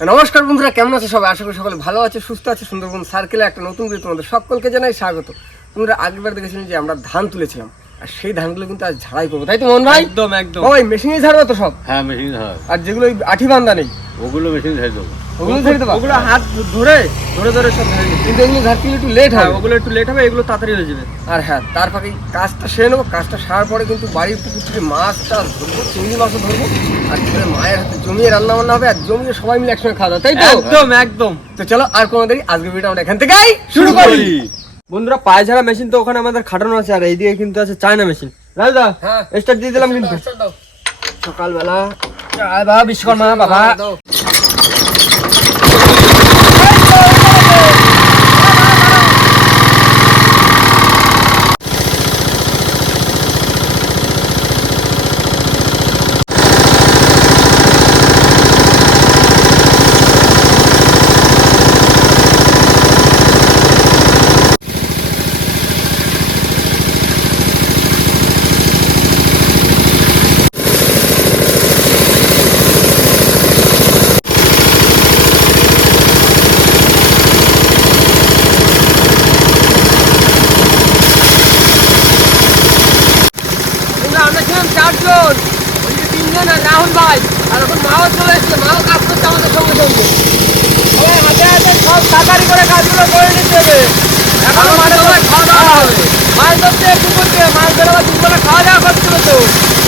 নমস্কার বন্ধুরা কেমন আছে সবাই? আশা করি সকলে ভালো আছে সুস্থ আছে সুন্দরবন সার্কেলে একটা নতুন ভিডিও তোমাদের সকলকে জানাই স্বাগত। তোমরা আগেরবার দেখেছিলেন যে আমরা ধান তুলেছিলাম আর সেই ধানগুলো কিন্তু আজ ঝাড়াই করব। তাই তো মন ভাই? একদম একদম। ওই মেশিনে ঝাড়বো তো সব? হ্যাঁ মেশিনে ঝাড়া আর যেগুলো ওই আঠি বান্ধা নেই? ওগুলো মেশিন ঝাড়ি দেবো। ওগুলো ঝাড়ি দেবা? ওগুলো হাত ধরে ধরে ধরে সব ধরে নিতে কিন্তু এগুলো ঝাড়তে একটু লেট হ্যাঁ হবে। ওগুলো একটু লেট হবে এগুলো তাড়াতাড়ি হয়ে যাবে। আর হ্যাঁ তার ফাঁকে কাজটা সেরে নেব। কাজটা সারার পরে কিন্তু বাড়ির পুকুর থেকে মাছটা ধরবো চিংড়ি মাছও ধরবো। আর করে মায়ের হাতে জমিয়ে রান্না বান্না হবে আর জমিয়ে সবাই মিলে একসঙ্গে খাওয়া দাওয়া তাই তো? একদম একদম। তো চলো আর কোনো দেরি আজকের ভিডিও আমরা এখান থেকেই শুরু করি। বন্ধুরা পায়ে ঝাড়া মেশিন তো ওখানে আমাদের খাটানো আছে আর এইদিকে কিন্তু আছে চায়না মেশিন রাজদা হ্যাঁ। স্টার্ট দিয়ে দিলাম কিন্তু। সকালবেলা। বাবা বিশ্বকর্মা বাবা দাও। বন্ধুরা, আমরা ছিলাম চারজন ওইদিকে তিনজন আর রাহুল ভাই আর এখন মাও চলে এসছে মাও কাজ করছে আমাদের সঙ্গে সঙ্গে। সবাই হাতে হাতে সব তাড়াতাড়ি করে কাজগুলো করে নিতে হবে। এখন মাঠে সবাই খাওয়া দাওয়া হবে। মাছ ধরতে পুকুর দিয়ে মাছ ধরে আবার দুপুরে খাওয়া দাওয়া করছিল তো তো।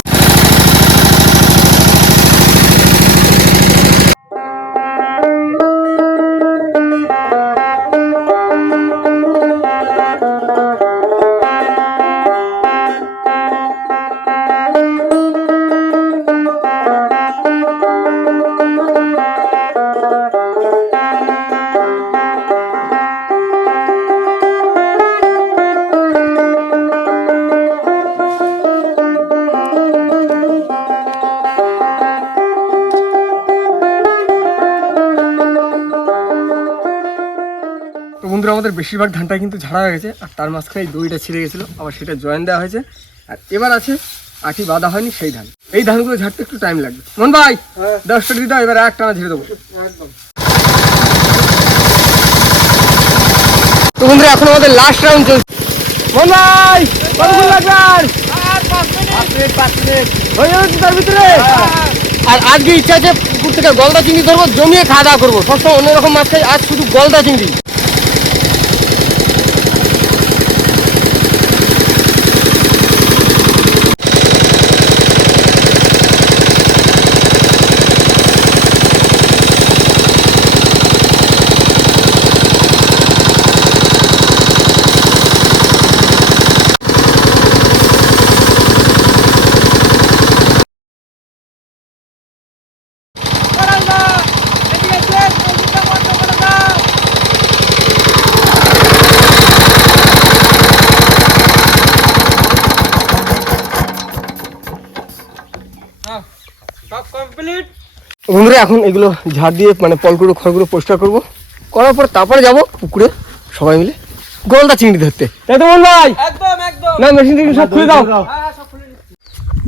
বেশিরভাগ ধানটা কিন্তু ঝাড়া হয়ে গেছে আর তার মাঝখানে এই দড়িটা ছিঁড়ে গেছিল আবার সেটা জয়েন দেওয়া হয়েছে। আর এবার আছে আঠি বাঁধা হয়নি সেই ধান। এই ধানগুলো ঝাড়তে একটু টাইম লাগবে। মন ভাই হ্যাঁ। দশটা দাও এবার এক টানা ঝেড়ে দেবো। তো বন্ধুরা এখন আমাদের লাস্ট রাউন্ড চলছে। মন ভাই কতক্ষণ লাগবে আর? হয়ে যাবে তার ভিতরে? আর আজকে ইচ্ছা আছে পুকুর থেকে গলদা চিংড়ি ধরবো জমিয়ে খাওয়া দাওয়া করব। সবসময় অন্যরকম মাছ খাই আজ শুধু গলদা চিংড়ি। সব কমপ্লিট বন্ধুরা এখন এগুলো ঝাড় দিয়ে মানে পলগুলো খড়গুলো পরিষ্কার করব। করার পর তারপরে যাব পুকুরে সবাই মিলে গলদা চিংড়ি ধরতে। তাই তো ভাই। একদম একদম। না মেশিন টেশিন সব খুলে দাও। হ্যাঁ হ্যাঁ সব খুলে নিচ্ছি।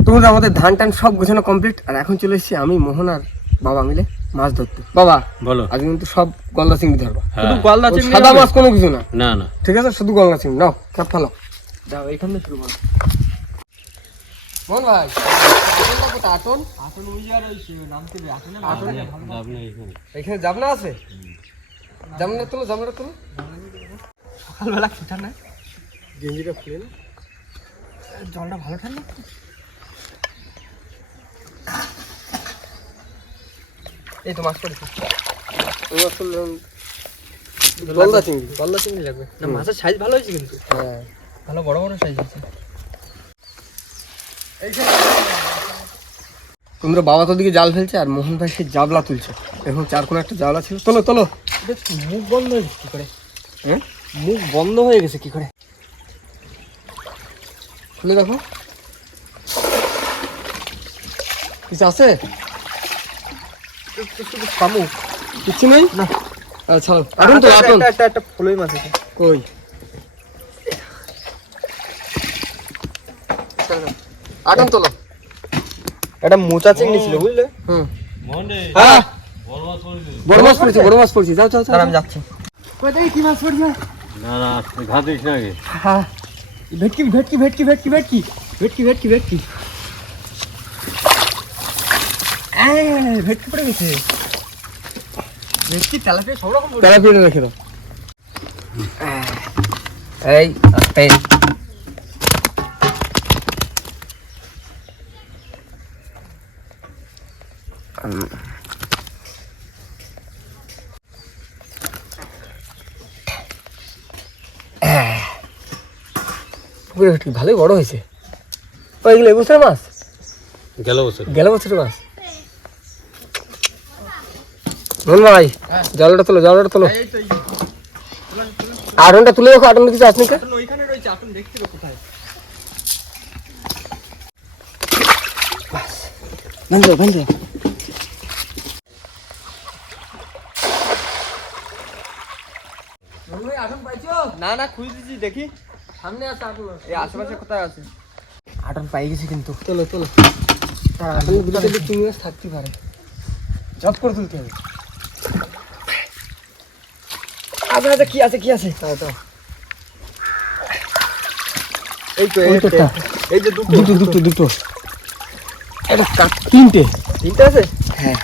তোমরা আমাদের ধান টান সব গোছানো কমপ্লিট আর এখন চলে এসেছি আমি মোহন আর বাবা মিলে মাছ ধরতে। বাবা বলো। আজ কিন্তু সব গলদা চিংড়ি ধরবা। হ্যাঁ। শুধু গলদা চিংড়ি সাদা মাছ কোনো কিছু না। না না। ঠিক আছে? শুধু গলদা চিংড়ি। নাও ক্যাপ ফেলো। দাও এখান থেকে শুরু করো। ভাই। আটন? ওই আর ওই এখানে এখানে আছে? জামনা তোলো জামনা তোলো। সকালবেলা গেঞ্জিটা খুলে না। জলটা ভালো ঠান্ডা এই তো মাছ পড়েছে। মাছ গলদা চিংড়ি। গলদা চিংড়ি লাগবে। না মাছের সাইজ ভালো হয়েছে কিন্তু। হ্যাঁ। ভালো বড় বড় সাইজ আছে। তোমরা বাবা তো দিকে জাল ফেলছে আর মোহন ভাই সেই জাবলা তুলছে। এখন চার কোনো একটা জাবলা ছিল। তোলো তোলো। মুখ বন্ধ হয়ে গেছে কি করে? হ্যাঁ? মুখ বন্ধ হয়ে গেছে কি করে? খুলে দেখো। কিছু আছে? শুধু শামুক কিচ্ছু নেই? না। আচ্ছা আটন তো আটন একটা একটা একটা মাছ আছে। কই? আটন তোলো। একটা মোচা চিংড়ি ছিল বুঝলে? হুম। হ্যাঁ। বড় মাছ পড়েছে বড় মাছ পড়েছে। যাও আমি যাচ্ছি। দেখি কি মাছ পড়ছে? না না ঘাটিস না আগে। হ্যাঁ। ভেটকি ভেটকি ভেটকি ভেটকি ভেটকি। ভেটকি ভেটকি ভেটকি। এই, ভেটকি পড়ে গেছে। ভেটকি তেলাপিয়া সব রকম তেলাপিয়া রেখে দাও। এই। পুকুরে ভেটকি ভালোই বড় হয়েছে। ও এগুলো এবছর মাছ? গেল বছর। গেল বছরের মাছ? মন ভাই জলটা তোলো জলটা তোলো। আটনটা তুলে দেখো আটন কিছু আসনি না না খুঁজতেছি দেখি। সামনে আছে আটন এই আশেপাশে কোথায় আছে? আটন পাই গেছি কিন্তু। আটন ভিতরে চিংড়ি মাছ থাকতে পারে। জব করে তুলতে হবে। আচ্ছা আচ্ছা কি আছে কি আছে? তাও তাও এই তো এই তো এই যে দুটো দুটো দুটো দুটো। এটা কা- তিনটে। তিনটে আছে? হ্যাঁ।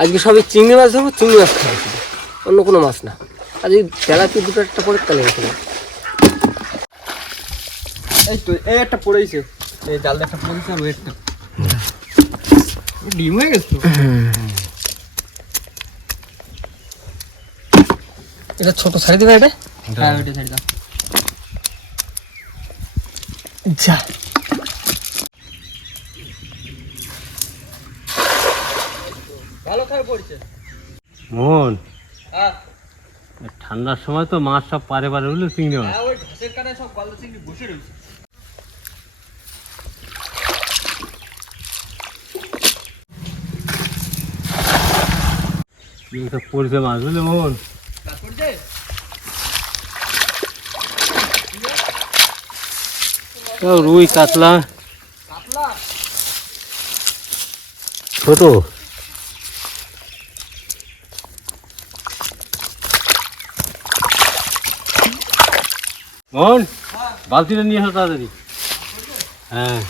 আজকে সবই চিংড়ি মাছ ধরবো চিংড়ি মাছ খাব। শুধু। অন্য কোনো মাছ না। আজকে তেলাপি দুটো একটা পরে তাহলে রেখে দেবো এই তো এই একটা পড়েছে এই জালটা একটা পড়েছে আর ওই একটা। ডিম হয়ে গেছে তো? এটা ছোট ছাড়ি দেবে এটা? হ্যাঁ ওইটা ছেড়ে দাও যা ভালো খায় পড়ছে। মোহন হ্যাঁ। ঠান্ডার সময় তো মাছ সব পারে পারে বুঝলি চিংড়ি মাছ। হ্যাঁ ওই কাটায় সব গলদা চিংড়ি বসে রয়েছে। পড়ছে মাছ বুঝলি মোহন গাছ পড়ছে রুই কাতলা। কাতলা ছোট? মন? বালতিটা নিয়ে আসো তাড়াতাড়ি। হ্যাঁ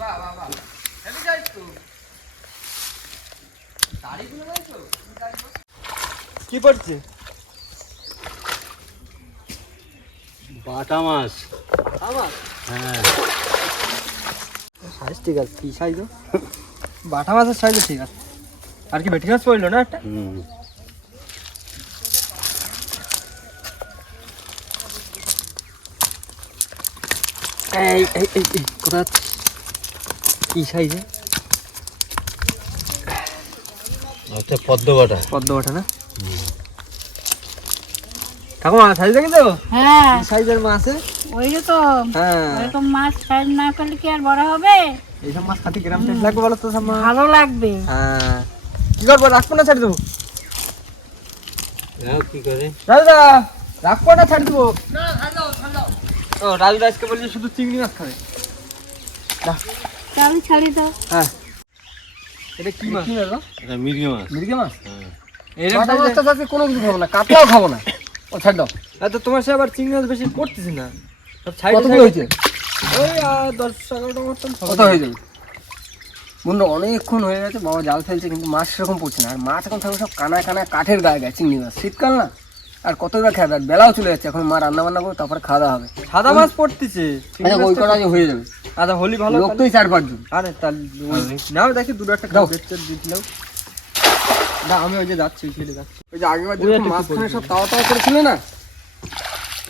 বাহ বাহ বাহ হেভি যাই তো দাড়িগুলো নাই তো কি পড়ছে? বাটা মাছ। আমার হ্যাঁ। সাইজ ঠিক আছে কি সাইজ বাটা মাছের সাইজ ঠিক আছে। আর কি ভেটকি মাছ পড়ল না একটা? হুম। এই এই এই কোথা কি সাইজে আচ্ছা পদ্ম বাটা। পদ্ম না? ঠাকুমা সাইজ দেখি তো হ্যাঁ সাইজের মাছ আছে। ওই যে তো হ্যাঁ। এরকম মাছ সাইজ না করলে কি আর বড় হবে? এইসব মাছ খাতে কিরাম টেস্ট লাগবে বলো তো সামনে ভালো লাগবে। হ্যাঁ। কি করব রাখব না ছাড়ি দেবো? কি করে? রাজুদা রাখব না ছাড়ি দেবো। ও রাজুদা আজকে বলছে শুধু চিংড়ি মাছ খাবে। চাল ছাড়ি দাও। হ্যাঁ। এটা কি মাছ? এটা মির্গে মাছ। মির্গে মাছ? এরকম size মাছটা তো কোনো কিছু খাব না কাতলাও খাব না। ও ছাড় দাও। তো তোমার সে আবার চিংড়ি মাছ বেশি পড়তেছি না। সব কতগুলো হয়েছে? ওই দশ এগারোটা মতন কত হয়ে যাবে? বন্ধু অনেকক্ষণ হয়ে গেছে বাবা জাল ফেলছে কিন্তু মাছ সেরকম পড়ছে না। আর মাছ এখন থাকবে সব কানায় কানায় কাঠের গায়ে গায়ে চিংড়ি মাছ। শীতকাল না? আর কতবার খাবে আর বেলাও চলে যাচ্ছে এখন মা রান্না বান্না করবে তারপরে খাওয়া দাওয়া হবে। সাদা মাছ পড়তেছে। আচ্ছা ওই কটা হয়ে যাবে। আচ্ছা হলি ভালো লোক তোই চার পাঁচজন। আরে তাহলে নাও দেখি দুটো একটা। খাও দিয়েছিলাম না আমি ওই যে যাচ্ছি ছেলে যাচ্ছি। ওই যে আগেবার যেরকম মাঝখানে সব তাওয়া তাওয়া করেছিল না?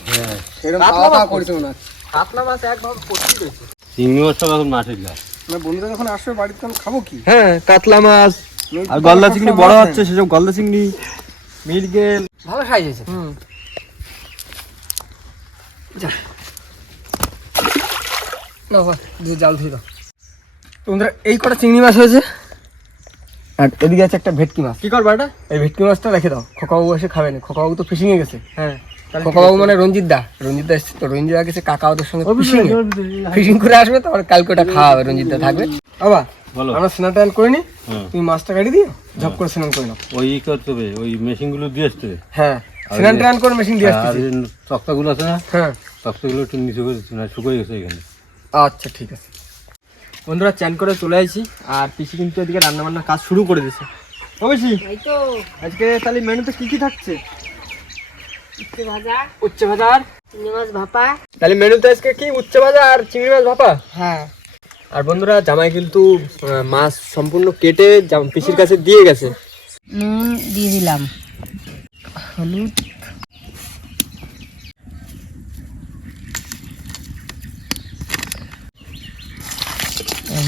হ্যাঁ। সেরকম তাওয়া তাওয়া করেছিল না। কাতলা মাছ একভাবে পড়তেই রয়েছে চিংড়ি মাছটা এখন মাঠের গাছ মানে বন্ধুরা যখন আসবে বাড়িতে তখন খাব কি? হ্যাঁ কাতলা মাছ আর গলদা চিংড়ি বড় হচ্ছে সেসব গলদা চিংড়ি মিরগেল ভালো সাইজ হয়েছে। হুম। না বাবা দিয়ে জাল ধুয়ে দাও। তো বন্ধুরা এই কটা চিংড়ি মাছ হয়েছে? আর এদিকে আছে একটা ভেটকি মাছ। কি করবা এটা? এই ভেটকি মাছটা রেখে দাও। খোকাবাবু এসে খাবে না। খোকাবাবু তো ফিশিং এ গেছে। হ্যাঁ খোকাবাবু মানে রঞ্জিত দা। রঞ্জিত দা এসছে তো। রঞ্জিত দা গেছে কাকা ওদের সঙ্গে ফিশিং ফিশিং করে আসবে তারপর কালকে ওটা খাওয়া হবে রঞ্জিত দা থাকবে। বাবা বলো। আমরা স্নান টান করে নি। হ্যাঁ। তুমি মাছটা কাটি দিও ঝপ করে স্নান করে নাও। ওই করতে হবে ওই মেশিনগুলো দিয়ে আসতে হ্যাঁ স্নান টান করে মেশিন দিয়ে যে তক্তাগুলো আছে না? হ্যাঁ। তক্তাগুলো একটু নিচে করে শুকিয়ে গেছে এখানে। আচ্ছা ঠিক আছে। বন্ধুরা চ্যান করে চলে আসি আর পিসি কিন্তু এদিকে রান্না বান্নার কাজ শুরু করে দিয়েছে তো আজকে তাহলে মেনুতে কি কি থাকছে? উচ্ছে ভাজা। উচ্ছে ভাজা আর চিংড়ি মাছ ভাপা। তাহলে মেনুতে আজকে কি উচ্ছে ভাজা আর চিংড়ি মাছ ভাপা? হ্যাঁ। আর বন্ধুরা জামাই কিন্তু মাছ সম্পূর্ণ কেটে পিসির কাছে দিয়ে গেছে। নুন দিয়ে দিলাম। হলুদ।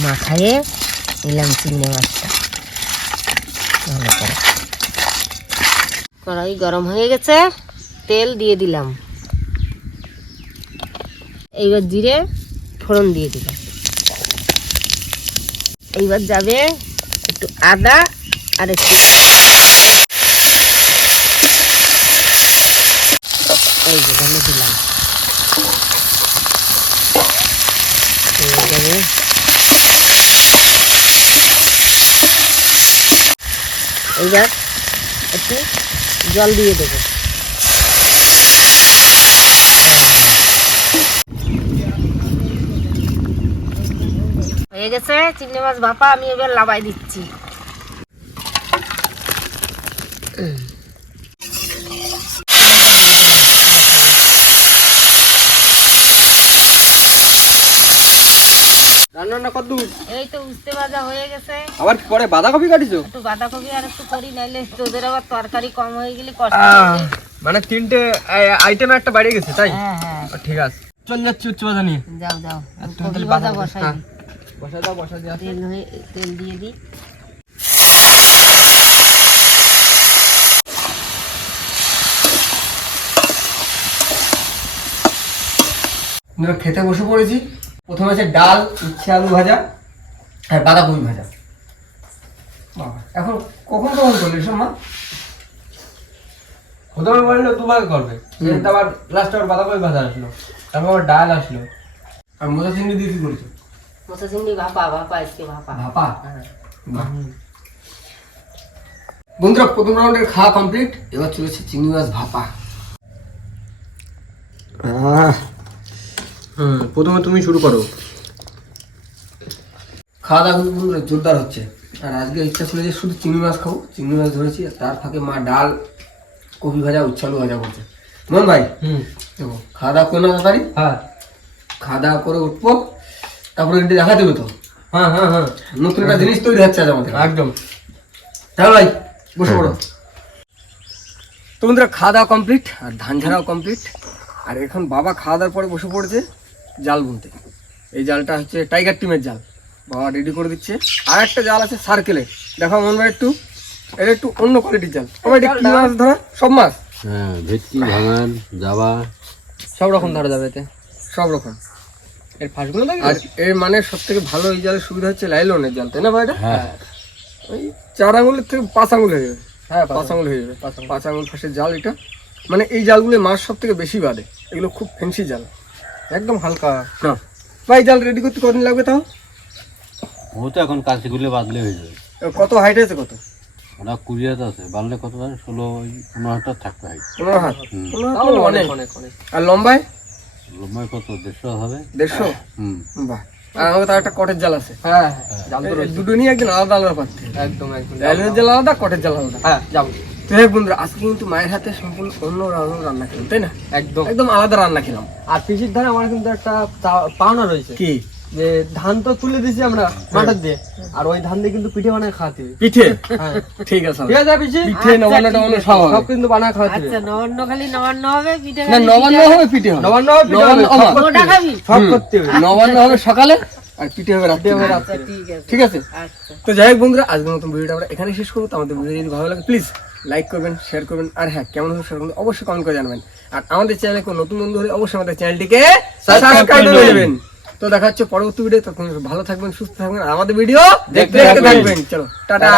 মাখায়ে নিলাম চিংড়ি মাছটা। গরম হয়ে গেছে, তেল দিয়ে দিলাম। এইবার জিরে ফোড়ন দিয়ে দিলাম। এইবার যাবে একটু আদা আর একটু এই যে এইবার একটু জল দিয়ে দেবো। হয়ে গেছে চিংড়ি মাছ ভাপা আমি এবার লাবাই দিচ্ছি। রান্না বান্না দূর? এই তো উস্তে ভাজা হয়ে গেছে। আবার পরে বাঁধাকপি কাটিছো? একটু বাঁধাকপি আর একটু করি নাইলে তোদের আবার তরকারি কম হয়ে গেলে কষ্ট হবে। মানে তিনটে আইটেম একটা গেছে তাই? হ্যাঁ হ্যাঁ। ঠিক আছে। চল যাচ্ছি উচ্চ ভাজা নিয়ে। যাও যাও। একটু কপি ভাজা বসাই। হ্যাঁ। বসা দাও বসা দিয়ে তেল হয়ে তেল দিয়ে দিই। খেতে বসে পড়েছি। প্রথমে আছে ডাল উচ্ছে আলু ভাজা আর বাঁধাকপি ভাজা। বাবা, এখন কখন কখন করলি সব মা? প্রথমে বলল দুবার করবে আবার লাস্ট আবার বাঁধাকপি ভাজা আসলো তারপর আবার ডাল আসলো। আর মোজা চিংড়ি দিয়ে কি করেছ? মশা চিংড়ি ভাপা ভাপা আজকে ভাপা। ভাপা? বন্ধুরা প্রথম রাউন্ডের খাওয়া কমপ্লিট এবার চলেছে চিংড়ি মাছ ভাপা। হুম প্রথমে তুমি শুরু করো। খাওয়া দাওয়া কিন্তু জোরদার হচ্ছে। আর আজকে ইচ্ছা ছিল যে শুধু চিংড়ি মাছ খাব চিংড়ি মাছ ধরেছি আর তার ফাঁকে মা ডাল কপি ভাজা উচ্ছালু ভাজা করছে মন ভাই? হুম। দেখো খাওয়া দাওয়া করে না তাড়াতাড়ি। হ্যাঁ। খাওয়া দাওয়া করে উঠবো তারপরে এটা দেখা দেবে তো। হ্যাঁ হ্যাঁ হ্যাঁ। নতুন একটা জিনিস তৈরি হচ্ছে আজ আমাদের। একদম। চলো ভাই বসে পড়ো। তো বন্ধুরা খাওয়া দাওয়া কমপ্লিট আর ধান ঝাড়াও কমপ্লিট। আর এখন বাবা খাওয়া দাওয়ার পরে বসে পড়েছে। জাল বুনতে এই জালটা হচ্ছে টাইগার টিমের জাল। বাবা রেডি করে দিচ্ছে। আর একটা জাল আছে সার্কেলের দেখো মন ভাই একটু এটা একটু অন্য কোয়ালিটির জাল। এটা কি মাছ ধরা? সব মাছ। হ্যাঁ ভেটকি ভাঙান জাবা। সব রকম ধরা যাবে এতে। সব রকম। এর ফাঁসগুলো আর এর মানে সব থেকে ভালো এই জালের সুবিধা হচ্ছে লাইলনের জাল তাই না ভাই এটা? হ্যাঁ। ওই চার আঙুলের থেকে পাঁচ আঙুল হয়ে যাবে। হ্যাঁ পাঁচ আঙুল হয়ে যাবে। পাঁচ আঙুল। ফাঁসের জাল এটা। মানে এই জালগুলো মাছ সব থেকে বেশি বাদে। এগুলো খুব ফেন্সি জাল। একদম হালকা। ভাই জাল রেডি করতে কদিন লাগবে তাও? ও তো এখন কাশিগুলো বাদলে হয়ে যাবে। কত হাইট আছে কত? ওরা কুড়িয়াতে আছে বাড়লে কত জানে ষোলো ওই পনেরো হাজার থাকতে হয় পনেরো হাত? হুম। হাত মানে অনেক অনেক। আর লম্বায়? লম্বায় কত? দেড়শো হবে? দেড়শো? হুম। বাহ। আর আমাকে তার একটা কটের জাল আছে। হ্যাঁ জাল তো দুটো নিয়ে একদিন আলাদা আলাদা পাচ্ছে একদম একদম। জাল আলাদা কটের জাল আলাদা। হ্যাঁ যাব তো হ্যাঁ বন্ধুরা আজকে কিন্তু মায়ের হাতে সম্পূর্ণ অন্য রান্না রান্না খেলাম তাই না? একদম। একদম আলাদা রান্না খেলাম। আর পিসির ধারে আমার কিন্তু একটা পাওনা রয়েছে। কি? যে ধান তো তুলে দিছি আমরা মাঠের দিয়ে আর ওই ধান দিয়ে কিন্তু পিঠে বানায় খাওয়াতে পিঠে? হ্যাঁ। ঠিক আছে। ঠিক আছে পিঠে নবান্ন টবান্ন সব সব কিন্তু বানায় খাওয়াতে আচ্ছা নবান্ন খালি নবান্ন হবে পিঠে না নবান্ন হবে পিঠে হবে। নবান্ন হবে, পিঠে হবে, নবান্ন হবে। ওটা খাবি? সব করতে হবে। নবান্ন হবে সকালে আর পিঠে হবে রাত্রে। হবে আচ্ছা ঠিক আছে। ঠিক আছে? আচ্ছা। তো যাই হোক বন্ধুরা আজকের মতন ভিডিওটা আমরা এখানে শেষ করব। তো আমাদের ভিডিও যদি ভালো লাগে প্লিজ লাইক করবেন শেয়ার করবেন আর হ্যাঁ কেমন হবে সেরকম অবশ্যই কমেন্ট করে জানবেন। আর আমাদের চ্যানেলে কোনো নতুন বন্ধু হলে অবশ্যই আমাদের চ্যানেলটিকে সাবস্ক্রাইব করে দেবেন তো দেখা হচ্ছে পরবর্তী ভিডিও তখন ভালো থাকবেন সুস্থ থাকবেন আর আমাদের ভিডিও দেখতে থাকবেন। চলো টাটা।